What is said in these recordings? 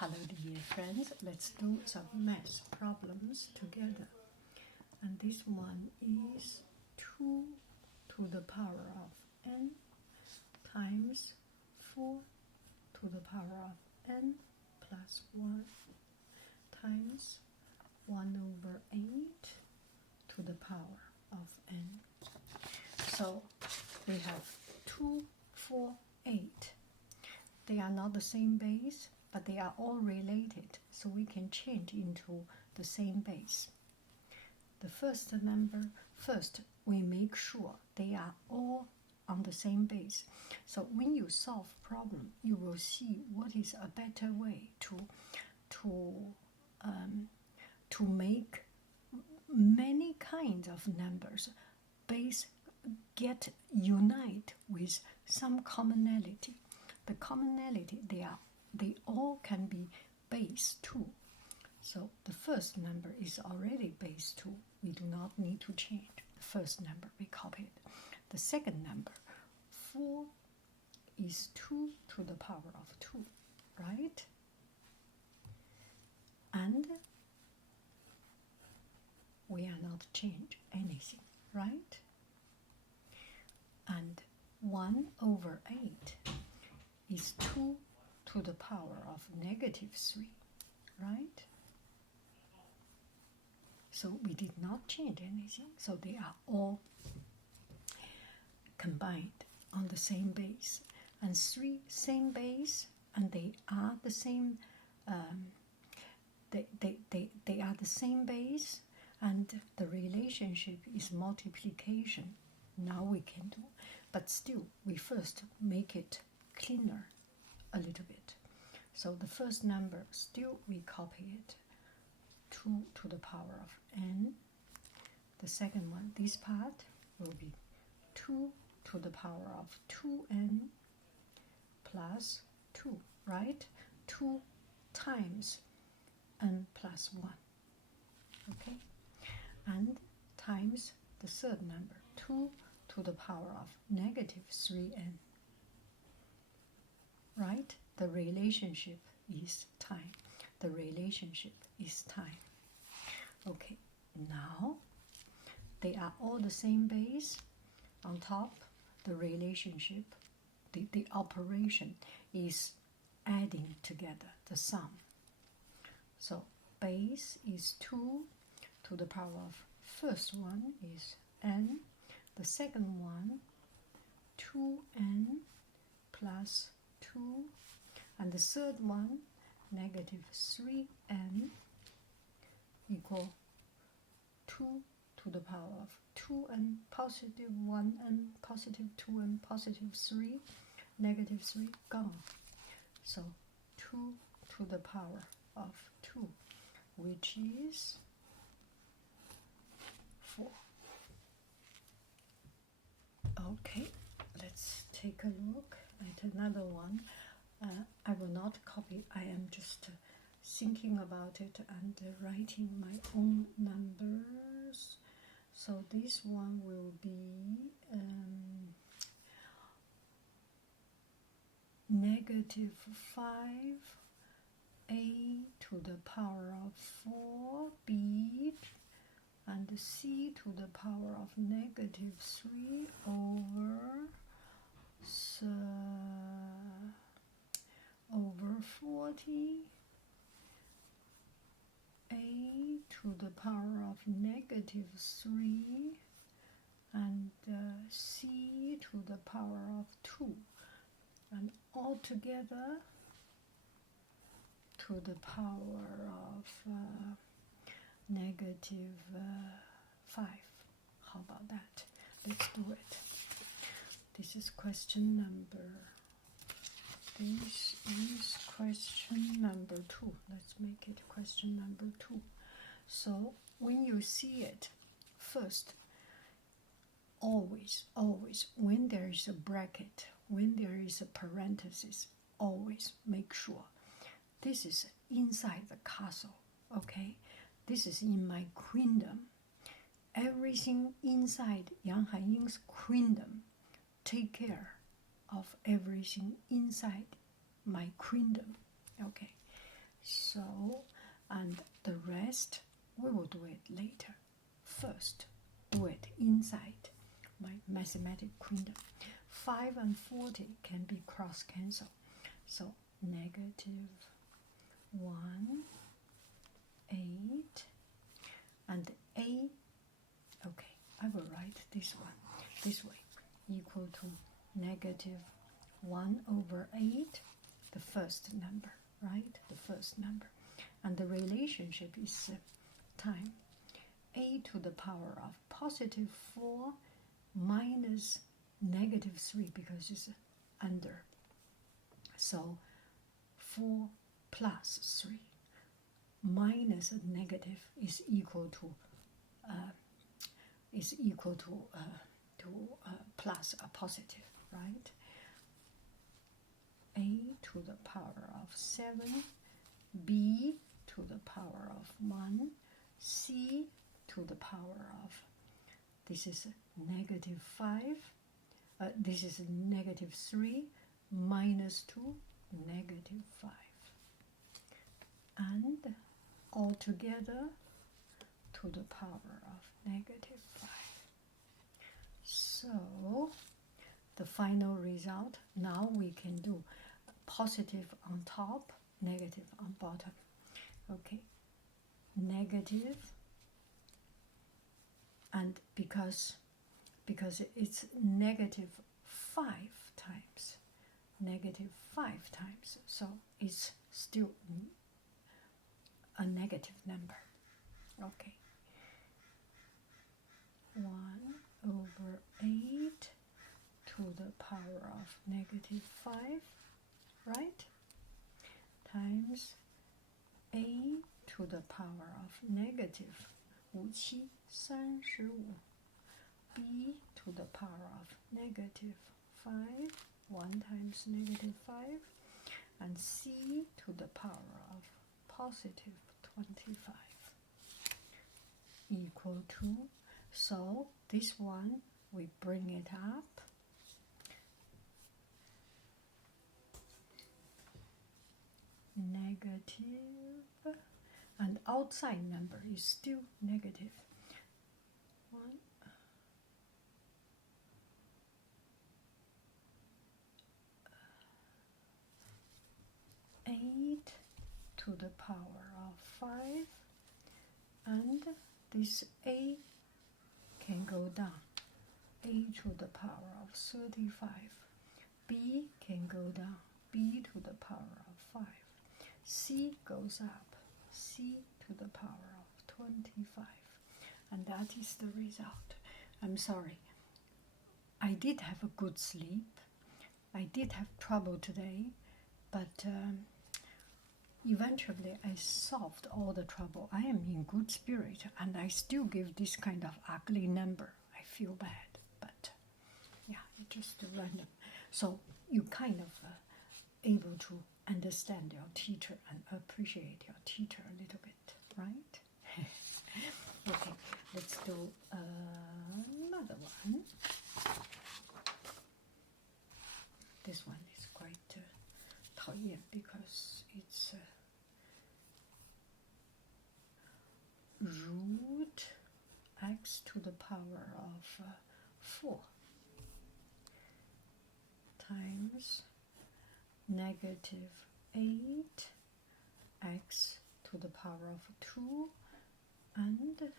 Hello dear friends, let's do some math problems together. And this one is 2 to the power of n times 4 to the power of n plus 1 times 1 over 8 to the power of n. So we have 2, 4, 8. They are not the same base, but they are all related, so we can change into the same base. The first number, first we make sure they are all on the same base. So when you solve problem, you will see what is a better way to make many kinds of numbers base get unite with some commonality. The commonality, they all can be base 2. So the first number is already base 2. We do not need to change. The first number, we copy it. The second number, 4 is 2 to the power of 2, right? And we are not change anything, right? And 1 over 8 is 2 to the power of negative 3, right? So we did not change anything, so they are all combined on the same base. And 3, same base, and they are the same, they are the same base, and the relationship is multiplication. Now we can do, but still we first make it cleaner a little bit. So the first number, still we copy it, 2 to the power of n. The second one, this part will be 2 to the power of 2n plus 2, right? 2 times n plus 1, okay? And times the third number, 2 to the power of negative 3n, right? The relationship is time. The relationship is time. Okay, now they are all the same base. On top, the relationship, the operation is adding together the sum. So base is 2 to the power of first one is n. The second one, 2n plus 2, and the third one, negative 3n, equal 2 to the power of 2n, positive 1n, positive 2n, positive 3, negative 3, gone. So 2 to the power of 2, which is 4. Okay, let's take a look at another one. I will not copy, I am just thinking about it and writing my own numbers. So this one will be negative 5a to the power of 4b and c to the power of negative 3 over 40, a to the power of negative 3, and c to the power of 2, and altogether to the power of negative 5. How about that? Let's do it. This is question number. This is question number 2. Let's make it question number 2. So when you see it, first, always, when there is a bracket, when there is a parenthesis, always make sure this is inside the castle, okay? This is in my queendom. Everything inside Yang Hanying's queendom, take care of everything inside my queendom, okay? So, and the rest we will do it later. First, do it inside my mathematical kingdom. 5 and 40 can be cross cancelled. So negative 1, 8, and a, okay, I will write this one this way, equal to negative 1 over 8, the first number, right? The first number. And the relationship is time. A to the power of positive 4 minus negative 3, because it's under. So 4 plus 3 minus a negative is equal to plus a positive, right? A to the power of 7, B to the power of 1, C to the power of, this is negative 5, this is negative 3 minus 2, negative 5. And altogether to the power of negative 5. So the final result, now we can do positive on top, negative on bottom. Okay, negative, and because it's negative 5 times, so it's still a negative number. Okay, 1 over 8 to the power of negative 5, right? Times a to the power of negative 5735, b to the power of negative 5, 1 times negative 5, and c to the power of positive 25 equal to, so this one we bring it up, negative, and outside number is still negative 1, 8 to the power of 5, and this a can go down, a to the power of 35, b can go down, b to the power of 5, c goes up, c to the power of 25, and that is the result. I'm sorry, I did have a good sleep, I did have trouble today, but eventually I solved all the trouble. I am in good spirit, and I still give this kind of ugly number. I feel bad, but yeah, it's just random. So you kind of able to understand your teacher and appreciate your teacher a little bit, right? Okay, let's do another one. This one is quite 讨厌 because it's root x to the power of 4 times negative 8 x to the power of 2 and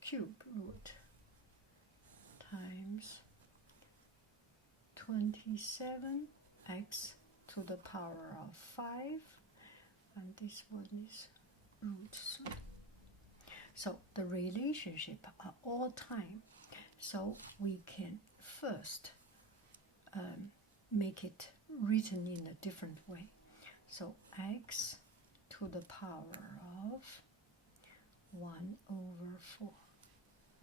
cube root times 27 x to the power of 5, and this one is root 3. So the relationship are all time, so we can first make it written in a different way. So x to the power of 1 over 4,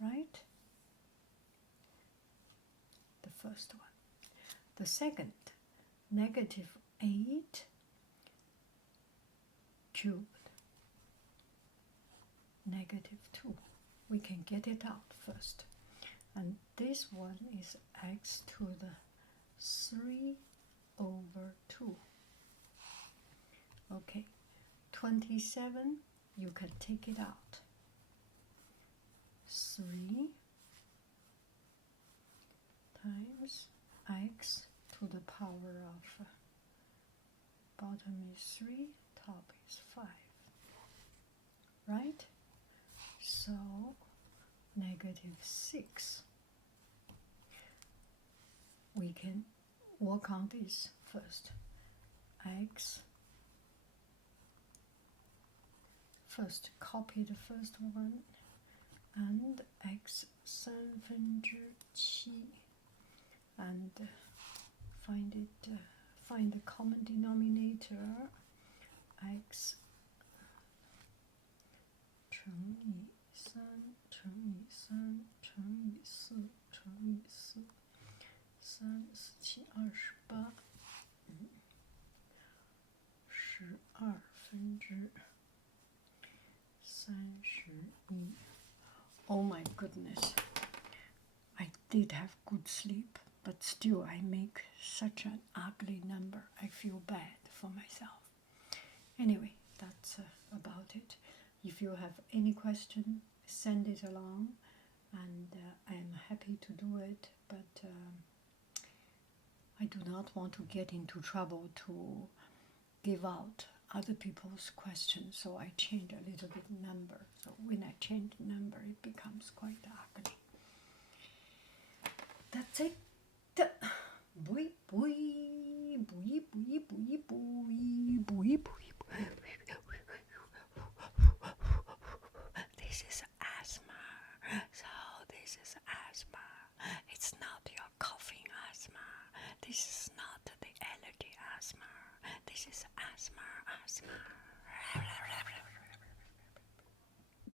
right? The first one. The second, negative 8 cubed, negative 2. We can get it out first. And this one is x to the 3 over 2. Okay, 27, you can take it out. 3 times x to the power of bottom is 3, top is 5. Right? So -6. We can work on this first. X. First copy the first one and x 7/7 and find the common denominator. X 乘以3乘以3乘以4乘以4 3 4 7 28 12/31. Oh my goodness, I did have good sleep, but still I make such an ugly number. I feel bad for myself. Anyway, that's about it. If you have any question, send it along, and I'm happy to do it, but I do not want to get into trouble to give out other people's questions, so I change a little bit number. So when I change number, it becomes quite ugly. That's it. Boy, boy, boy, boy, boy, boy, boy, boy. This is